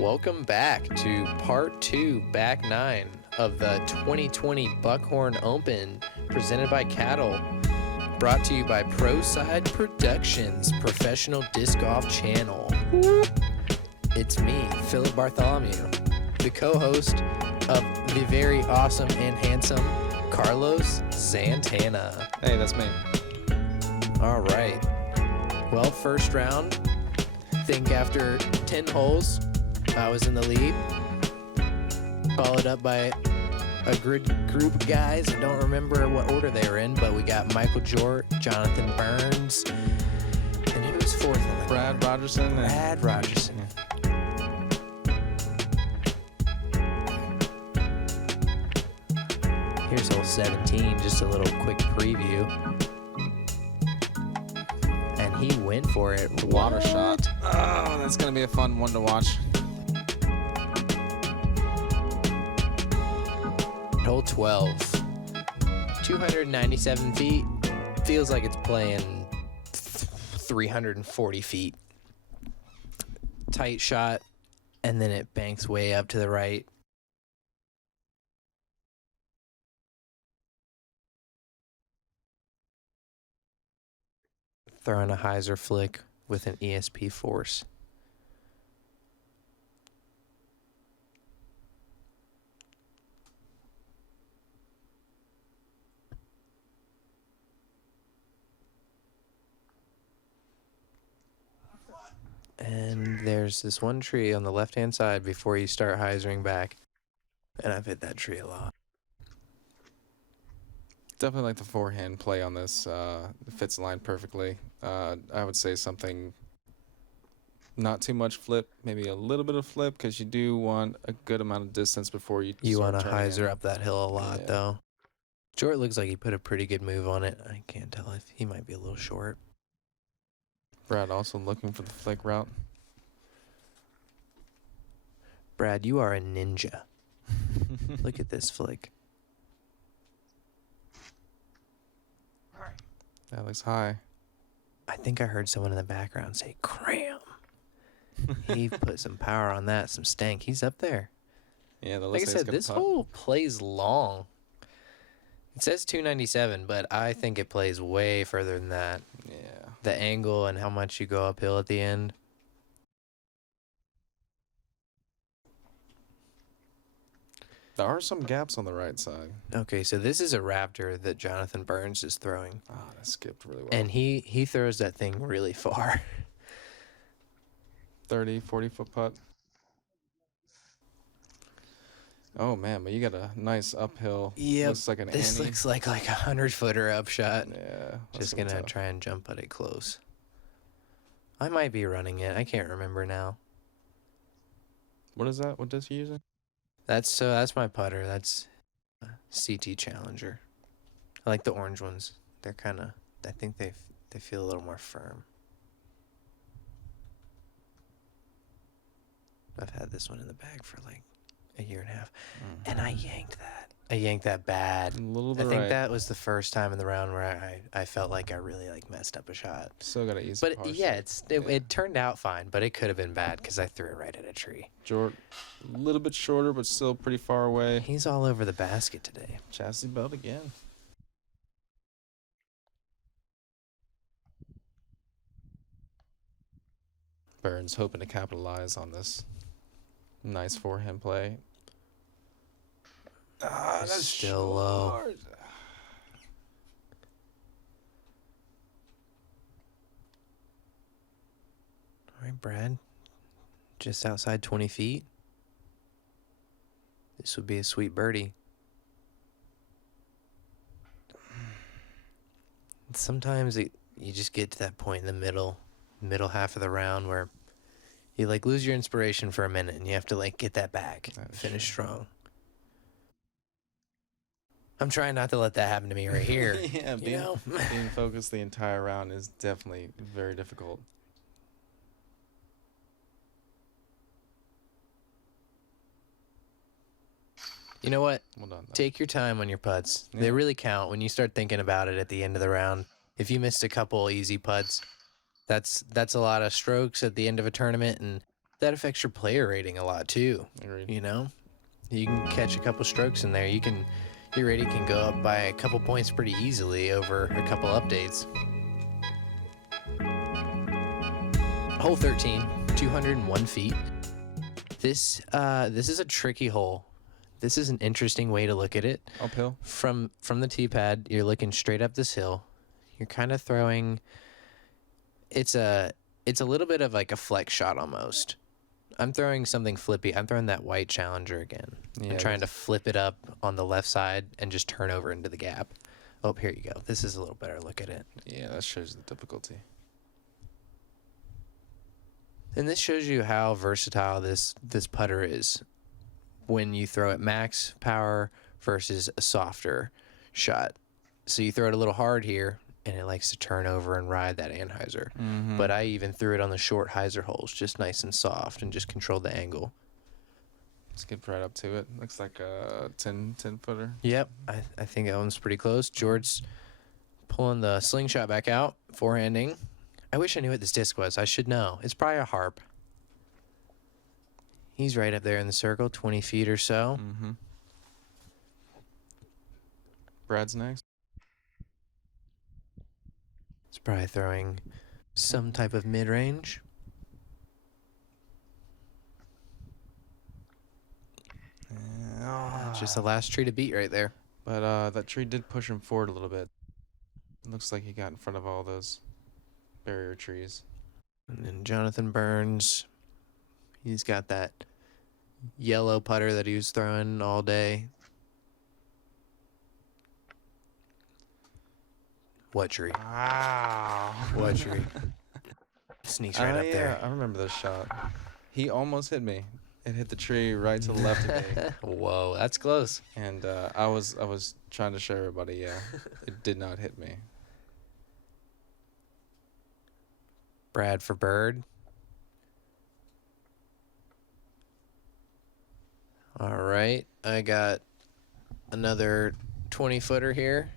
Welcome back to part 2, back 9 of the 2020 Buckhorn Open presented by CADL, brought to you by ProSide Productions, professional disc golf channel. It's me, Philiph Bartholomew, the co-host of the very awesome and handsome Carlos Zantana. Hey, that's me. All right. Well, first round, I think after 10 holes, I was in the lead, followed up by a group of guys. I don't remember what order they were in, but we got Michael Jordt, Jonathan Burns, and who was fourth on the Brad Rogerson. Brad Rogerson. Here's hole 17, just a little quick preview. And he went for it. Water shot. Oh, that's going to be a fun one to watch. Hole 12, 297 feet, feels like it's playing 340 feet. Tight shot, and then it banks way up to the right. Throwing a hyzer flick with an ESP force. And there's this one tree on the left-hand side before you start hyzering back. And I've hit that tree a lot. Definitely like the forehand play on this. It fits the line perfectly. I would say something, not too much flip, maybe a little bit of flip, because you do want a good amount of distance before you want to turning hyzer in. up that hill a lot, Yeah. though. Jordt looks like he put a pretty good move on it. I can't tell if he might be a little short. Brad also looking for the flick route. Brad, you are a ninja. Look at this flick. That looks high. I think I heard someone in the background say, cram. He put some power on that, some stank. He's up there. Yeah, that Like I looks said, this hole plays long. It says 297, but I think it plays way further than that. Yeah. The angle and how much you go uphill at the end. There are some gaps on the right side. Okay, so this is a Raptor that Jonathan Burns is throwing. Ah, that skipped really well. And he throws that thing really far. 30, 40-foot putt. Oh, man, but you got a nice uphill. Yep. Looks like an This Annie. looks like a 100-footer upshot. Yeah. Just going to try and jump at it close. I might be running it. I can't remember now. What is that? What disc are you using? That's my putter. That's a CT Challenger. I like the orange ones. They're kind of, I think they feel a little more firm. I've had this one in the bag for like a year and a half, and I yanked that. I yanked that bad. A little bit I think right. that was the first time in the round where I felt like I really like messed up a shot. Still got to use But yeah, it turned out fine, but it could have been bad because I threw it right at a tree. Jordt, a little bit shorter, but still pretty far away. He's all over the basket today. Chassis belt again. Burns hoping to capitalize on this nice forehand play. Ah, that's Still low. short. All right, Brad. Just outside 20 feet. This would be a sweet birdie. Sometimes you just get to that point in the middle half of the round where you like lose your inspiration for a minute and you have to like get that back, finish strong. I'm trying not to let that happen to me right here. Yeah, being focused the entire round is definitely very difficult. You know what? Well done. Take your time on your putts. Yeah. They really count when you start thinking about it at the end of the round. If you missed a couple easy putts, that's a lot of strokes at the end of a tournament, and that affects your player rating a lot too. Agreed. You know, you can catch a couple strokes in there. Your rating can go up by a couple points pretty easily over a couple updates. Hole 13, 201 feet. This is a tricky hole. This is an interesting way to look at it. Uphill? From the tee pad, you're looking straight up this hill. You're kind of throwing. It's a little bit of like a flex shot almost. I'm throwing something flippy. I'm throwing that white Challenger again. Yeah, I'm trying to flip it up on the left side and just turn over into the gap. Oh, here you go. This is a little better look at it. Yeah, that shows the difficulty. And this shows you how versatile this putter is when you throw it max power versus a softer shot. So you throw it a little hard here, and it likes to turn over and ride that Anheuser. Mm-hmm. But I even threw it on the short hyzer holes, just nice and soft, and just controlled the angle. Skip right up to it. Looks like a 10 footer. Yep, I think that one's pretty close. Jordt's pulling the slingshot back out, forehanding. I wish I knew what this disc was. I should know. It's probably a harp. He's right up there in the circle, 20 feet or so. Mm-hmm. Brad's next. He's probably throwing some type of mid-range. Just the last tree to beat right there. But that tree did push him forward a little bit. It looks like he got in front of all those barrier trees. And then Jonathan Burns, he's got that yellow putter that he was throwing all day. What tree? Wow. What tree? Sneaks right up there. I remember this shot. He almost hit me. It hit the tree right to the left of me. Whoa, that's close. And I was trying to show everybody, yeah, it did not hit me. Brad for bird. All right, I got another 20-footer here.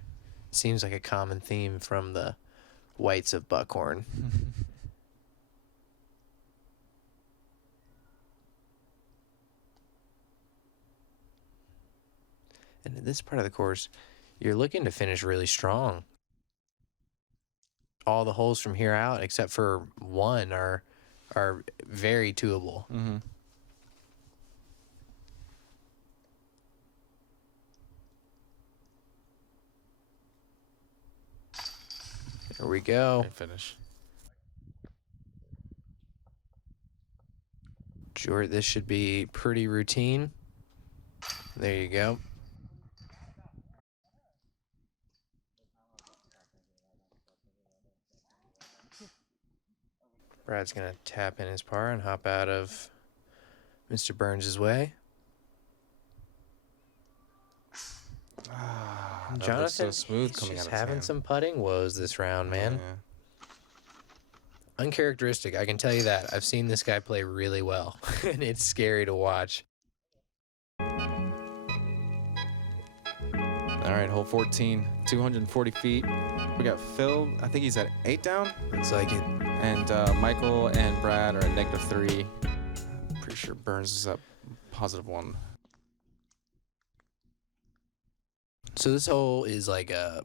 Seems like a common theme from the whites of Buckhorn. And in this part of the course, you're looking to finish really strong. All the holes from here out, except for one, are very twoable. Mm-hmm. Here we go. Great finish. Jordt, this should be pretty routine. There you go. Brad's going to tap in his par and hop out of Mr. Burns' way. That Jonathan, looks so smooth he's coming just out of his having hand. some putting woes this round, man. Yeah. Uncharacteristic, I can tell you that. I've seen this guy play really well, and it's scary to watch. All right, hole 14, 240 feet. We got Phil, I think he's at 8 down. Looks like it. And Michael and Brad are at -3. Pretty sure Burns is up +1. So this hole is like a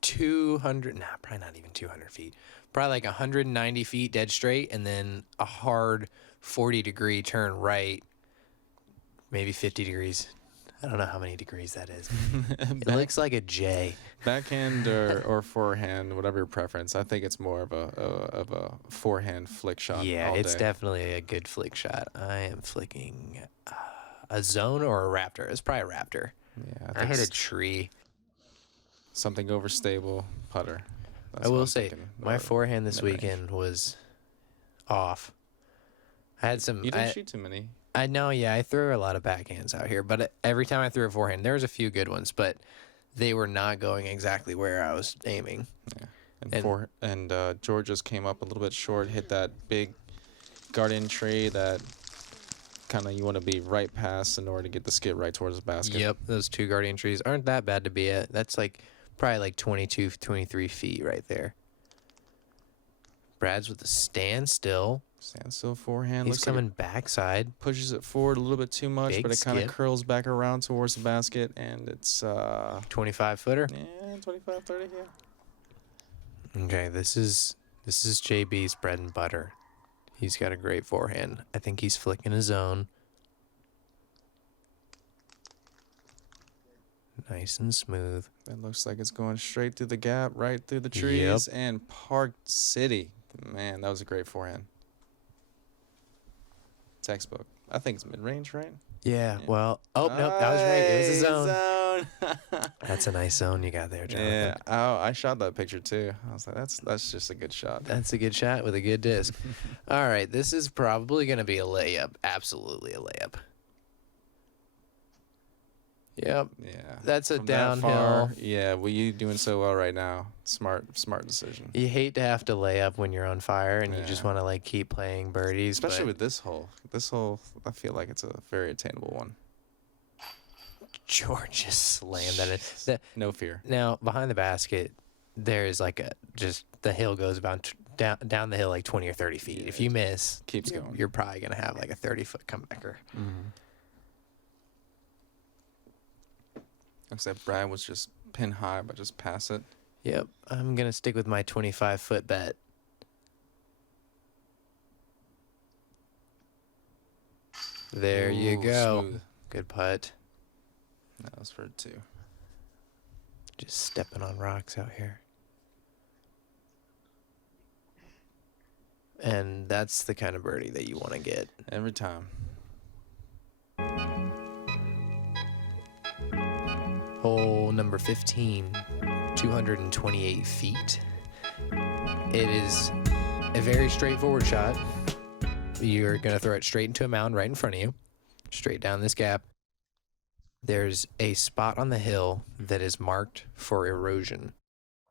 200, probably not even 200 feet. Probably like 190 feet dead straight, and then a hard 40-degree turn right, maybe 50 degrees. I don't know how many degrees that is. It looks like a J. Backhand or forehand, whatever your preference. I think it's more of a forehand flick shot. Yeah, all it's day. definitely a good flick shot. I am flicking a zone or a raptor. It's probably a raptor. Yeah, I hit a tree. Something overstable putter. That's I what will I'm say, thinking. my Or forehand this mid-range. weekend was off. I had some. You didn't shoot too many. I know, yeah, I threw a lot of backhands out here, but every time I threw a forehand, there was a few good ones, but they were not going exactly where I was aiming. Yeah. And Jordt just came up a little bit short, hit that big guardian tree that kind of you want to be right past in order to get the skid right towards the basket. Yep, those two guardian trees aren't that bad to be at. That's like probably like 22, 23 feet right there. Brad's with a standstill. Standstill forehand. He's Looks coming like it backside. pushes it forward a little bit too much, Big but it kind of skip. curls back around towards the basket, and it's 25 footer. yeah, 25, 30, yeah. Okay, this is JB's bread and butter. He's got a great forehand. I think he's flicking his own. Nice and smooth. It looks like it's going straight through the gap, right through the trees, and Park City. Man, that was a great forehand. Textbook. I think it's mid-range, right? Yeah, well, oh, nope, that was right. It was a zone. Zone. That's a nice zone you got there, Jonathan. Yeah. Oh, I shot that picture too. I was like, that's just a good shot. That's a good shot with a good disc. All right, this is probably going to be a layup. Absolutely a layup. Yep. Yeah. That's a From that downhill. far, yeah, well, you doing so well right now. Smart decision. You hate to have to lay up when you're on fire and you just Yeah. want to like keep playing birdies. Especially but with this hole. This hole, I feel like it's a very attainable one. Jordt just slammed that in. No fear. Now behind the basket, there's like the hill goes about down the hill like 20 or 30 feet. Yeah, If you miss, keeps going. You're probably gonna have like a 30-foot comebacker. Mm-hmm. Looks like Brad was just pin high, but just pass it. Yep, I'm gonna stick with my 25-foot bet. There you Ooh, go. smooth. Good putt. That was for a 2. Just stepping on rocks out here. And that's the kind of birdie that you want to get. Every time. Hole number 15, 228 feet. It is a very straightforward shot. You're going to throw it straight into a mound right in front of you, straight down this gap. There's a spot on the hill that is marked for erosion.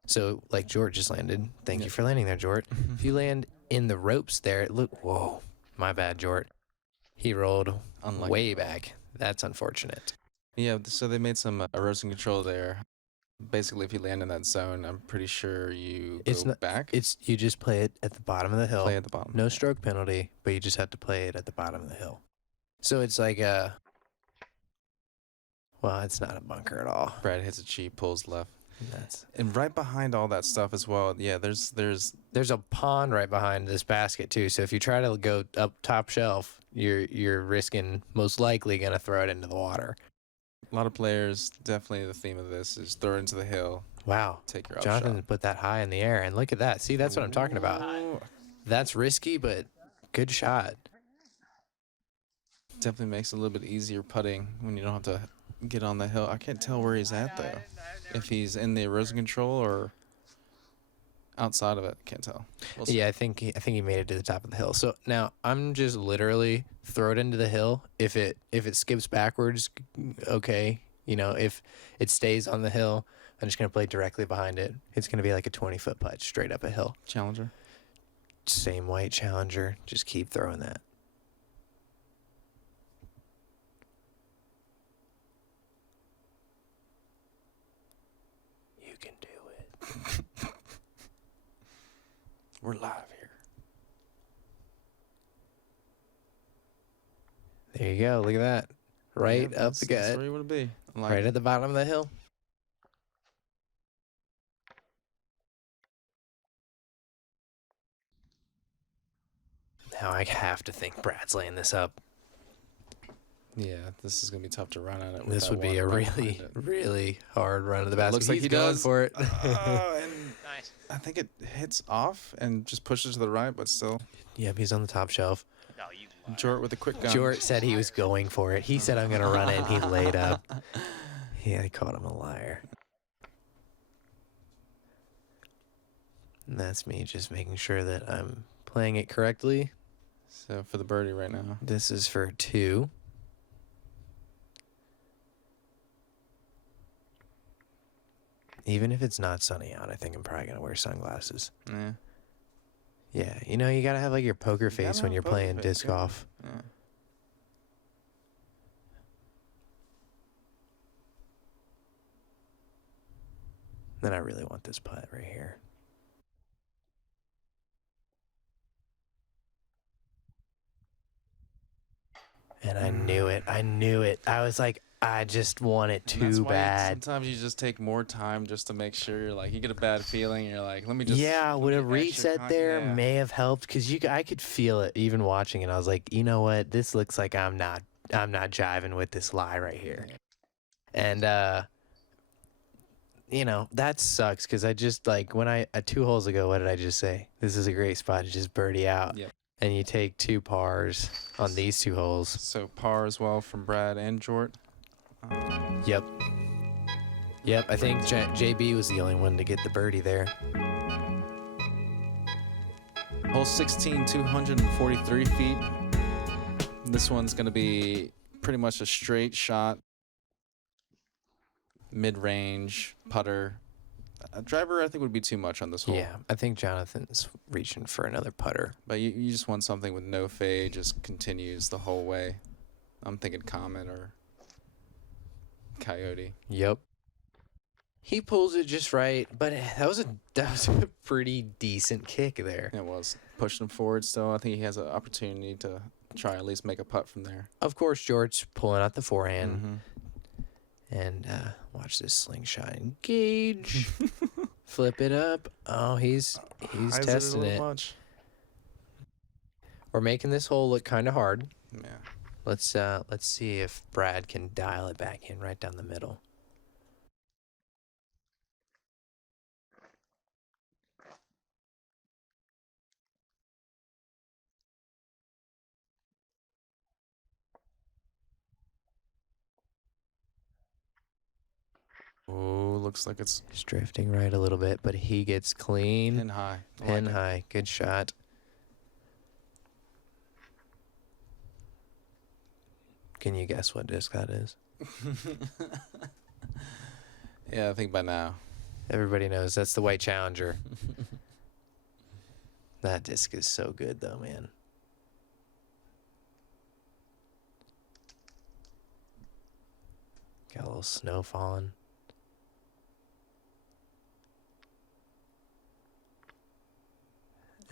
So, like Jordt just landed. Thank you for landing there, Jordt. If you land in the ropes there, whoa, my bad, Jordt. He rolled way back. That's unfortunate. Yeah, so they made some erosion control there. Basically, if you land in that zone, I'm pretty sure you go back. You just play it at the bottom of the hill. Play at the bottom. No stroke penalty, but you just have to play it at the bottom of the hill. So it's like well, it's not a bunker at all. Brad hits a cheap, pulls left. That's And right behind all that stuff as well, yeah, there's a pond right behind this basket too. So if you try to go up top shelf, you're risking most likely gonna throw it into the water. a lot of players. Definitely the theme of this is throw it into the hill. Wow. Take your Jonathan put that high in the air, and look at that. See, that's what I'm talking about. Ooh. That's risky, but good shot. Definitely makes it a little bit easier putting when you don't have to get on the hill. I can't tell where he's at though. If he's in the erosion control or outside of it, can't tell. We'll see. Yeah, I think he made it to the top of the hill. So now I'm just literally throw it into the hill. If it skips backwards, okay. You know, if it stays on the hill, I'm just gonna play directly behind it. It's gonna be like a 20-foot putt straight up a hill. Challenger. Same white Challenger. Just keep throwing that. You can do it. We're live here. There you go. Look at that. Right Yep, up that's- the That's gut. where you want to be. I like Right it. at the bottom of the hill. Now I have to think Brad's laying this up. Yeah, this is gonna be tough to run at it. with This that would be a water right really, behind it. really hard run to the basket. Looks like He's he going does. for it. Oh, and I think it hits off and just pushes to the right, but still. Yep, he's on the top shelf. Jordt with a quick gun. Jordt said he was going for it. He said, I'm going to run it, and he laid up. Yeah, I called him a liar. And that's me just making sure that I'm playing it correctly. So for the birdie right now. This is for 2. Even if it's not sunny out, I think I'm probably going to wear sunglasses. Yeah. Yeah, you know, you got to have like your poker You face gotta when have you're poker playing face, disc yeah. golf. Yeah. Then I really want this putt right here. And I knew it. I was like, I just want it too bad. Sometimes you just take more time just to make sure. You're like, you get a bad feeling. You're like, let me just. Yeah, let would me a reset there may have helped because I could feel it even watching it. I was like, you know what? This looks like I'm not jiving with this lie right here. And that sucks because I just like when I 2 holes ago, what did I just say? This is a great spot to just birdie out. Yep. And you take 2 pars on these 2 holes. So par as well from Brad and Jordt. Yep. I think JB was the only one to get the birdie there. Hole 16, 243 feet. This one's going to be pretty much a straight shot. Mid-range putter. A driver, I think, would be too much on this hole. Yeah, I think Jonathan's reaching for another putter. But you just want something with no fade, just continues the whole way. I'm thinking Comet or Coyote. Yep. He pulls it just right, but that was a pretty decent kick there. It was. Pushing him forward still. I think he has an opportunity to try at least make a putt from there. Of course, Jordt's pulling out the forehand. Mm-hmm. And watch this slingshot engage. Flip it up. Oh, he's testing it. Much. We're making this hole look kind of hard. Yeah. Let's see if Brad can dial it back in right down the middle. Oh, looks like it's drifting right a little bit, but he gets clean. pin high. Pin high. Good shot. Can you guess what disc that is? Yeah, I think by now. Everybody knows that's the White Challenger. That disc is so good, though, man. Got a little snow falling.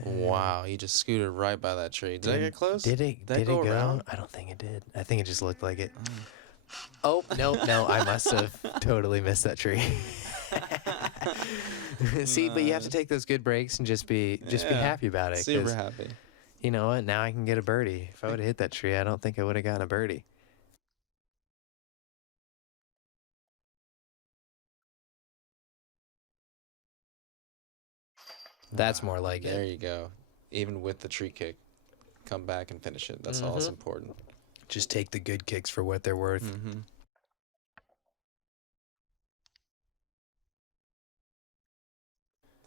Wow, he just scooted right by that tree. Did I get close? Did it go around? I don't think it did. I think it just looked like it. Oh, no, I must have totally missed that tree. See, but you have to take those good breaks and just be happy about it. Super happy. You know what? Now I can get a birdie. If I would have hit that tree, I don't think I would have gotten a birdie. That's more like There it. you go. Even with the tree kick, come back and finish it. That's all that's important. Just take the good kicks for what they're worth. Mm-hmm.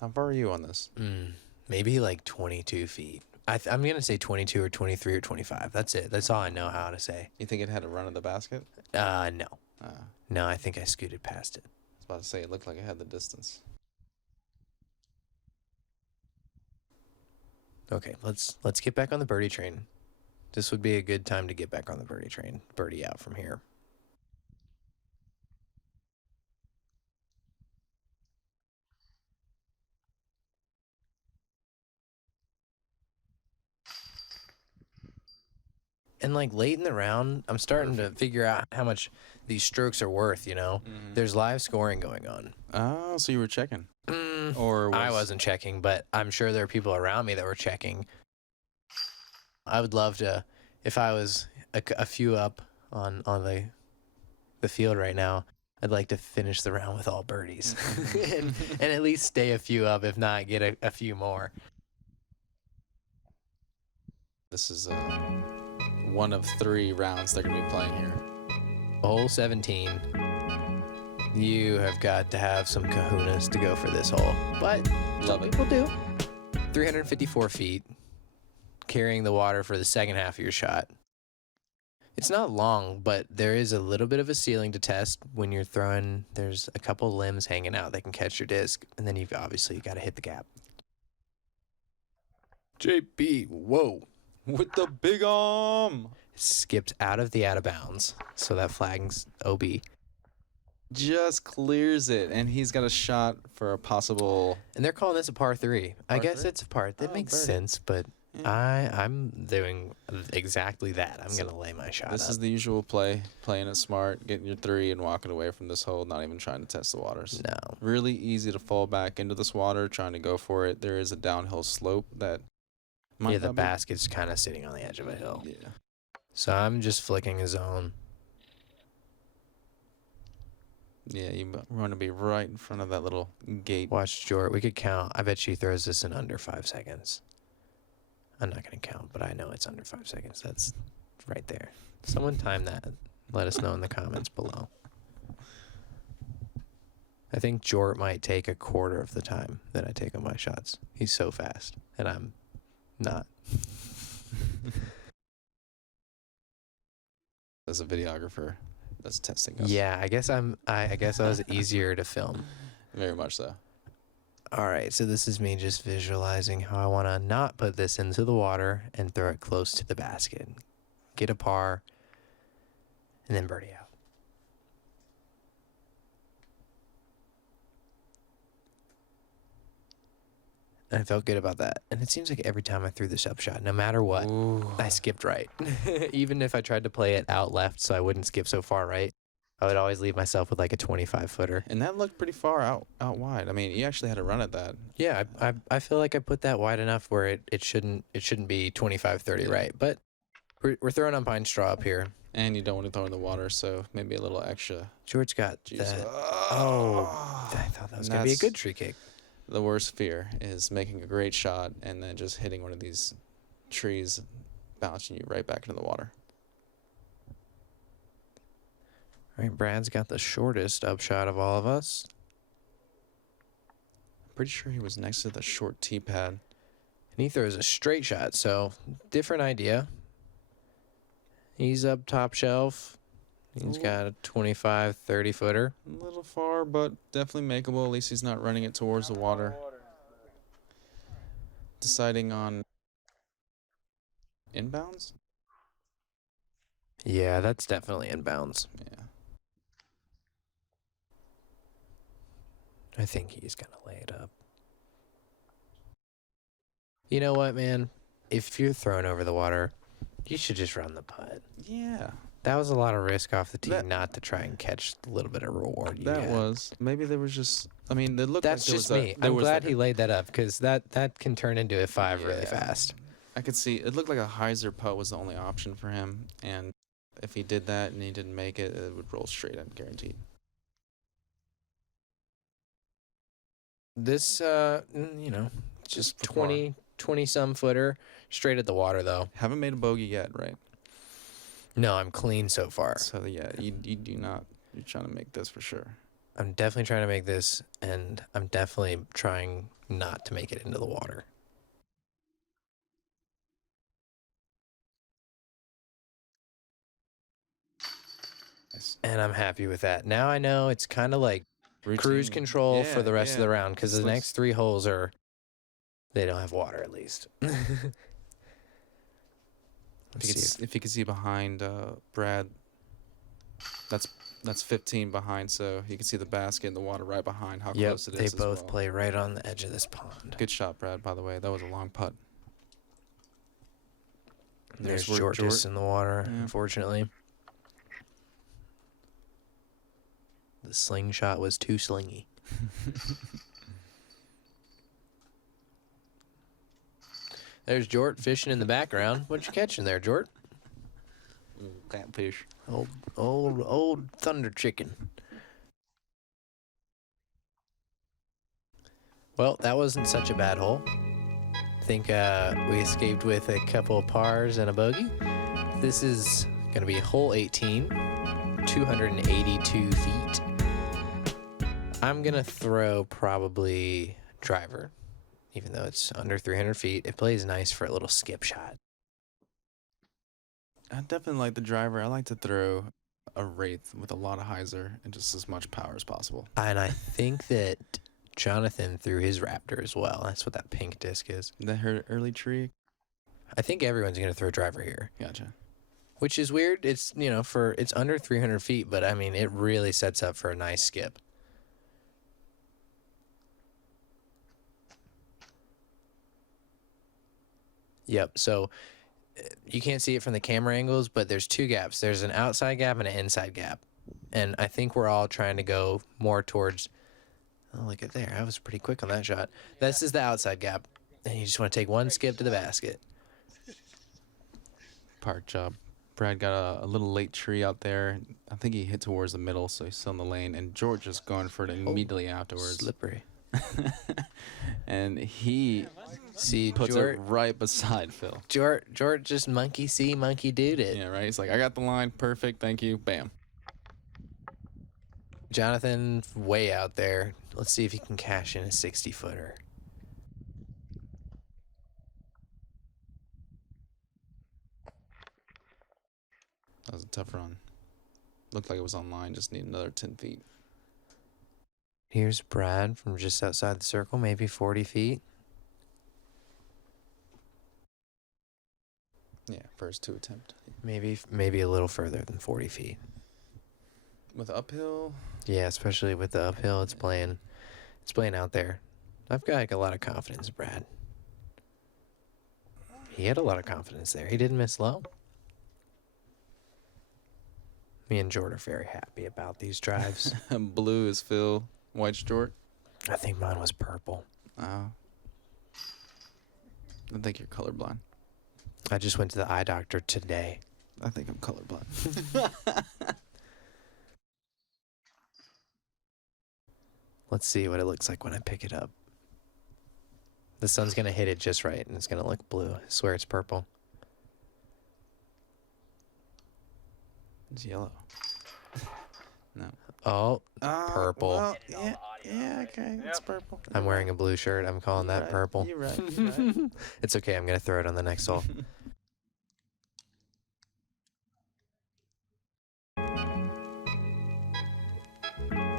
How far are you on this? Maybe like 22 feet. I'm going to say 22 or 23 or 25. That's it. That's all I know how to say. You think it had a run of the basket? No. No, I think I scooted past it. I was about to say, it looked like it had the distance. Okay, let's get back on the birdie train. This would be a good time to get back on the birdie train. Birdie out from here. And like late in the round, I'm starting to figure out how much these strokes are worth, you know? There's live scoring going on. Oh, so you were checking. I wasn't checking, but I'm sure there are people around me that were checking. I would love to, if I was a few up on the field right now, I'd like to finish the round with all birdies and at least stay a few up, if not get a few more. This is one of 3 rounds they're going to be playing here. Hole 17. You have got to have some kahunas to go for this hole. But some people do. 354 feet. Carrying the water for the second half of your shot. It's not long, but there is a little bit of a ceiling to test when you're throwing. There's a couple limbs hanging out that can catch your disc, and then you've obviously got to hit the gap. JB, whoa. With the big arm. Skipped out of the out of bounds, so that flag's OB. Just clears it, and he's got a shot for a possible... And they're calling this a par 3. I guess 3? it's a par. That makes sense, but... I'm doing exactly that. I'm going to lay my shot This up. is the usual play, playing it smart, getting your 3 and walking away from this hole, not even trying to test the waters. No. Really easy to fall back into this water, trying to go for it. There is a downhill slope that might Yeah, the not be- basket's kind of sitting on the edge of a hill. Yeah. So I'm just flicking a zone. Yeah, you want to be right in front of that little gate. Watch Jordt. We could count. I bet she throws this in under 5 seconds. I'm not going to count, but I know it's under 5 seconds. That's right there. Someone time that. Let us know in the comments below. I think Jordt might take a quarter of the time that I take on my shots. He's so fast, and I'm not. As a videographer that's testing us. Yeah, I guess I was easier to film. Very much so. All right, so this is me just visualizing how I want to not put this into the water and throw it close to the basket. Get a par, and then birdie out. And I felt good about that. And it seems like every time I threw this up shot, no matter what, I skipped right. Even if I tried to play it out left so I wouldn't skip so far right, I would always leave myself with like a 25-footer. And that looked pretty far out wide. I mean, you actually had to run at that. Yeah, I feel like I put that wide enough where it shouldn't be 25, 30 right. But we're throwing on pine straw up here. And you don't want to throw in the water, so maybe a little extra. George's got juice. that. Oh, I thought that was going to be a good tree kick. The worst fear is making a great shot and then just hitting one of these trees, bouncing you right back into the water. All right, Brad's got the shortest upshot of all of us. I'm pretty sure he was next to the short tee pad. And he throws a straight shot, so different idea. He's up top shelf. He's got a 25, 30-footer. A little far, but definitely makeable. At least he's not running it towards the water. Deciding on inbounds? Yeah, that's definitely inbounds. Yeah. I think he's going to lay it up. You know what, man? If you're thrown over the water, you should just run the putt. Yeah. That was a lot of risk off the tee not to try and catch a little bit of reward. That was. Maybe there was just, I mean, it looked that's like just me. I'm glad he laid that up because that can turn into a 5 really fast. I could see, it looked like a hyzer putt was the only option for him. And if he did that and he didn't make it, it would roll straight in, guaranteed. This, just 20-some footer straight at the water, though. Haven't made a bogey yet, right? No, I'm clean so far. So, yeah, you do not, you're trying to make this for sure. I'm definitely trying to make this, and I'm definitely trying not to make it into the water. Nice. And I'm happy with that. Now I know it's kind of like cruise control for the rest of the round because the next 3 holes they don't have water at least. If you can see behind Brad, that's 15 behind, so you can see the basket and the water right behind how close it is. They both play right on the edge of this pond. Good shot, Brad, by the way. That was a long putt. There's Jordt in the water, unfortunately. The slingshot was too slingy. There's Jordt fishing in the background. What you catching there, Jordt? Catfish. Old thunder chicken. Well, that wasn't such a bad hole. I think we escaped with a couple of pars and a bogey. This is going to be hole 18, 282 feet. I'm going to throw probably driver. Even though it's under 300 feet, it plays nice for a little skip shot. I definitely like the driver. I like to throw a Wraith with a lot of hyzer and just as much power as possible. And I think that Jonathan threw his Raptor as well. That's what that pink disc is. That her early tree? I think everyone's going to throw driver here. Gotcha. Which is weird. It's, it's under 300 feet, but I mean, it really sets up for a nice skip. Yep. So you can't see it from the camera angles, but there's two gaps. There's an outside gap and an inside gap. And I think we're all trying to go more towards, oh, look at there. I was pretty quick on that shot. This is the outside gap. And you just want to take one skip to the basket. Park job. Brad got a little late tree out there. I think he hit towards the middle, so he's still in the lane. And Jordt just going for it immediately afterwards. Slippery. And he puts Jordt, it right beside Phil. Jordt just monkey see, monkey dude it. Yeah, right? He's like, I got the line. Perfect. Thank you. Bam. Jonathan way out there. Let's see if he can cash in a 60-footer. That was a tough run. Looked like it was on line. Just need another 10 feet. Here's Brad from just outside the circle, maybe 40 feet. Yeah, first 2 attempt. Maybe a little further than 40 feet. With uphill? Yeah, especially with the uphill, it's playing out there. I've got like a lot of confidence, Brad. He had a lot of confidence there. He didn't miss low. Me and Jordt are very happy about these drives. Blue is Phil. White's Jordt. I think mine was purple. Oh. I think you're colorblind. I just went to the eye doctor today. I think I'm colorblind. Let's see what it looks like when I pick it up. The sun's going to hit it just right, and it's going to look blue. I swear it's purple. It's yellow. No. Oh, purple. Well, yeah, okay. It's purple. I'm wearing a blue shirt. I'm calling that purple. You're right. It's okay. I'm going to throw it on the next hole.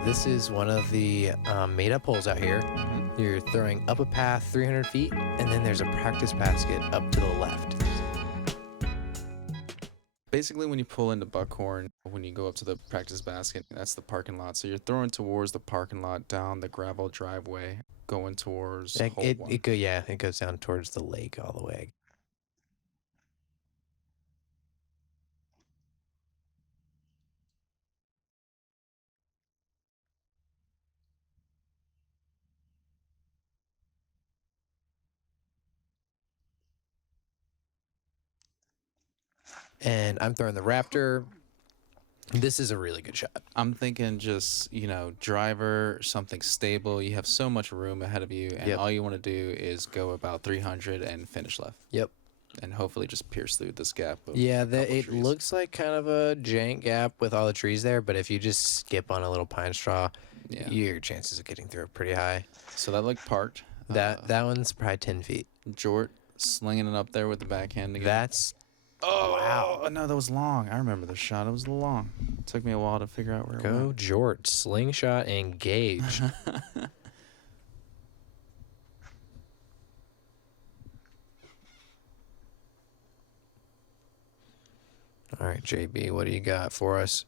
This is one of the made-up holes out here. Mm-hmm. You're throwing up a path 300 feet, and then there's a practice basket up to the left. Basically, when you pull into Buckhorn, when you go up to the practice basket, that's the parking lot. So you're throwing towards the parking lot, down the gravel driveway, going towards hole one. It goes down towards the lake all the way. And I'm throwing the Raptor. This is a really good shot. I'm thinking just, driver, something stable. You have so much room ahead of you, and all you want to do is go about 300 and finish left. Yep. And hopefully just pierce through this gap. It looks like kind of a jank gap with all the trees there, but if you just skip on a little pine straw, your chances of getting through are pretty high. So that looked parked. That one's probably 10 feet. Jordt slinging it up there with the backhand again. That's... Oh, wow. No, that was long. I remember the shot. It was long. It took me a while to figure out where it Go went. Jordt. Slingshot engage. All right, JB, what do you got for us?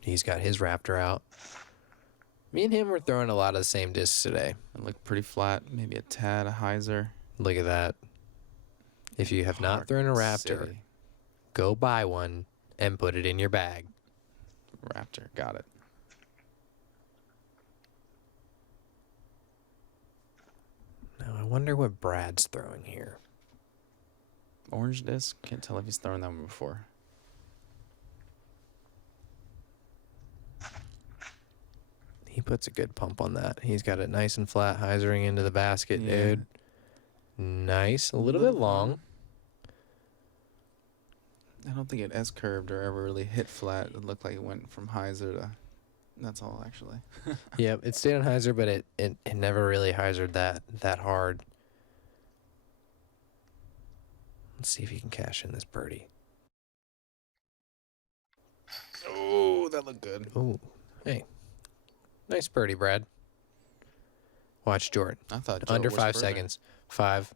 He's got his Raptor out. Me and him were throwing a lot of the same discs today. It looked pretty flat. Maybe a tad, a hyzer. Look at that. If you have not thrown a Raptor, City. Go buy one and put it in your bag. Raptor, got it. Now, I wonder what Brad's throwing here. Orange disc? Can't tell if he's thrown that one before. He puts a good pump on that. He's got it nice and flat, hyzering into the basket, dude. Nice. A little bit long. I don't think it S-curved or ever really hit flat. It looked like it went from hyzer to... That's all, actually. Yep, it stayed on hyzer, but it never really hyzered that hard. Let's see if he can cash in this birdie. Oh, that looked good. Oh, hey. Nice birdie, Brad. Watch Jordt. I thought Jordt under was 5 further. seconds. 5,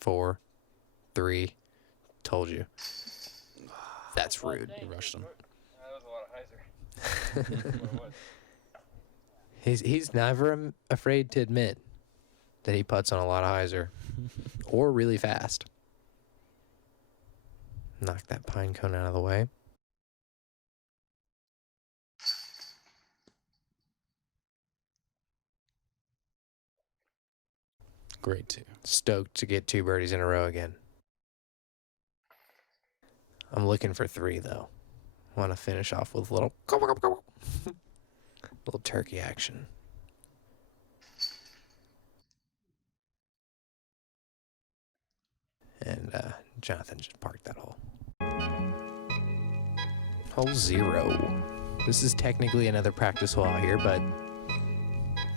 4, 3. Told you. That's rude. You rushed him. That was a lot of hyzer. He's never afraid to admit that he putts on a lot of hyzer or really fast. Knock that pine cone out of the way. Great two. Stoked to get 2 birdies in a row again. I'm looking for 3, though. Want to finish off with a little turkey action. And Jonathan just parked that hole. Hole 0. This is technically another practice hole out here, but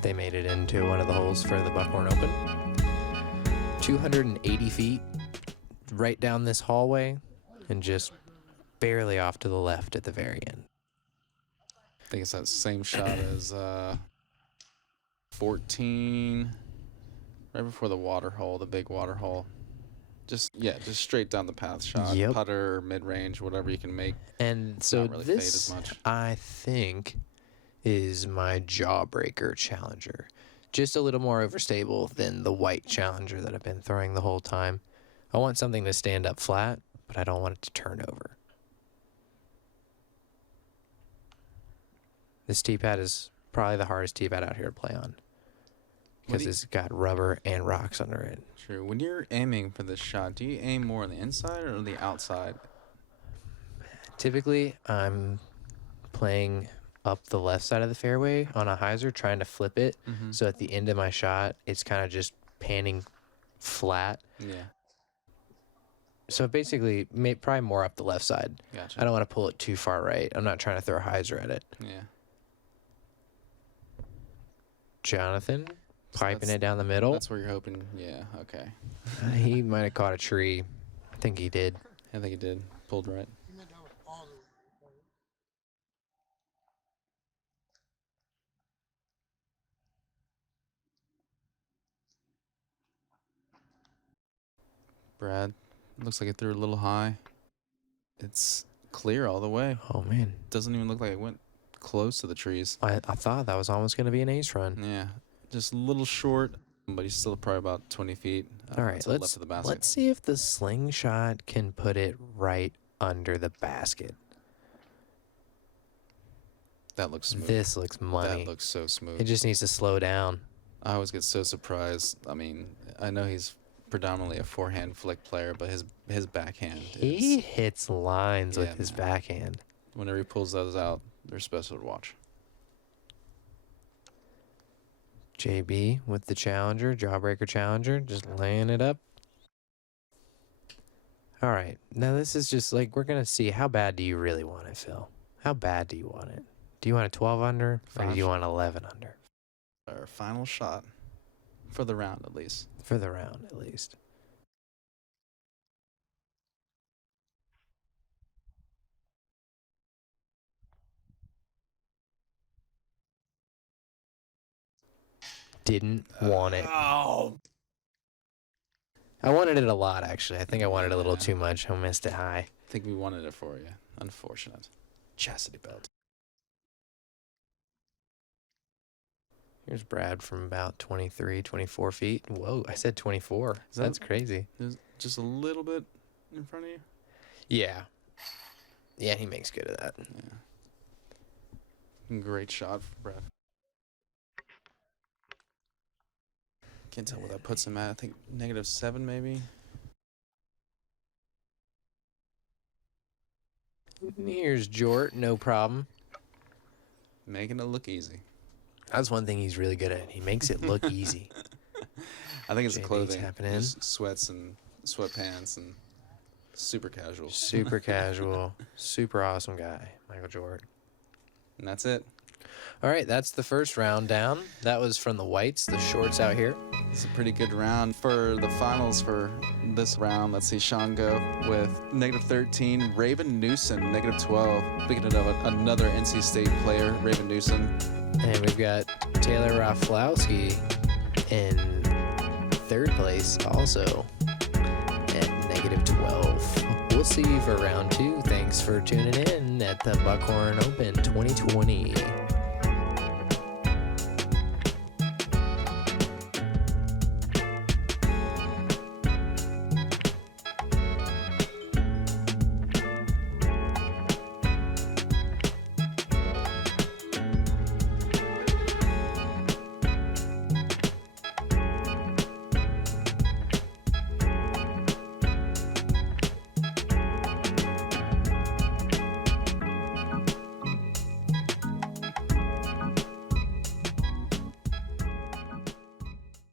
they made it into one of the holes for the Buckhorn Open. 280 feet right down this hallway and just barely off to the left at the very end. I think it's that same shot as 14, right before the water hole, the big water hole. Just straight down the path shot, Yep. putter, mid-range, whatever you can make. And so Not really fade this, as much. I think, is my jawbreaker challenger. Just a little more overstable than the white challenger that I've been throwing the whole time. I want something to stand up flat, but I don't want it to turn over. This tee pad is probably the hardest tee pad out here to play on because it's got rubber and rocks under it. True. When you're aiming for this shot, do you aim more on the inside or the outside? Typically, I'm playing up the left side of the fairway on a hyzer, trying to flip it. Mm-hmm. So at the end of my shot, it's kind of just panning flat. Yeah. So basically, probably more up the left side. Gotcha. I don't want to pull it too far right. I'm not trying to throw a hyzer at it. Yeah. Jonathan, So piping it down the middle. That's where you're hoping. Yeah. Okay. He might have caught a tree. I think he did. I think he did. Pulled right. Brad, looks like it threw a little high. It's clear all the way. Oh, man. Doesn't even look like it went close to the trees. I thought that was almost going to be an ace run. Yeah, just a little short, but he's still probably about 20 feet. All right, to the left of the basket. let's see if the slingshot can put it right under the basket. That looks smooth. This looks money. That looks so smooth. It just needs to slow down. I always get so surprised. I mean, I know he's predominantly a forehand flick player, but his backhand He is, hits lines Yeah, with his man. backhand. whenever he pulls those out, they're special to watch. JB with the challenger, jawbreaker challenger, just laying it up. All right. Now this is just like, we're going to see how bad do you really want it, Phil? How bad do you want it? Do you want a 12 under or do you want 11 under? Our final shot for the round, at least. For the round, at least. Didn't want it. Oh, I wanted it a lot, actually. I think I wanted a little too much. I missed it high. I think we wanted it for you. Unfortunate. Chastity belt. Here's Brad from about 23, 24 feet. Whoa, I said 24. That's crazy. There's just a little bit in front of you. Yeah. Yeah, he makes good of that. Yeah. Great shot for Brad. Can't tell where that puts him at. I think -7 maybe. Here's Jordt, no problem. Making it look easy. That's one thing he's really good at. He makes it look easy. I think it's the JB clothing. tapping in. Just sweats and sweatpants and super casual. Super casual, super awesome guy, Michael Jordt. And that's it. All right, that's the first round down. That was from the whites, the shorts out here. It's a pretty good round. For the finals for this round, let's see Sean go with -13. Raven Newsom, -12. Speaking of another NC State player, Raven Newsom. And we've got Taylor Raflowski in third place also at -12. We'll see you for round 2. Thanks for tuning in at the Buckhorn Open 2020.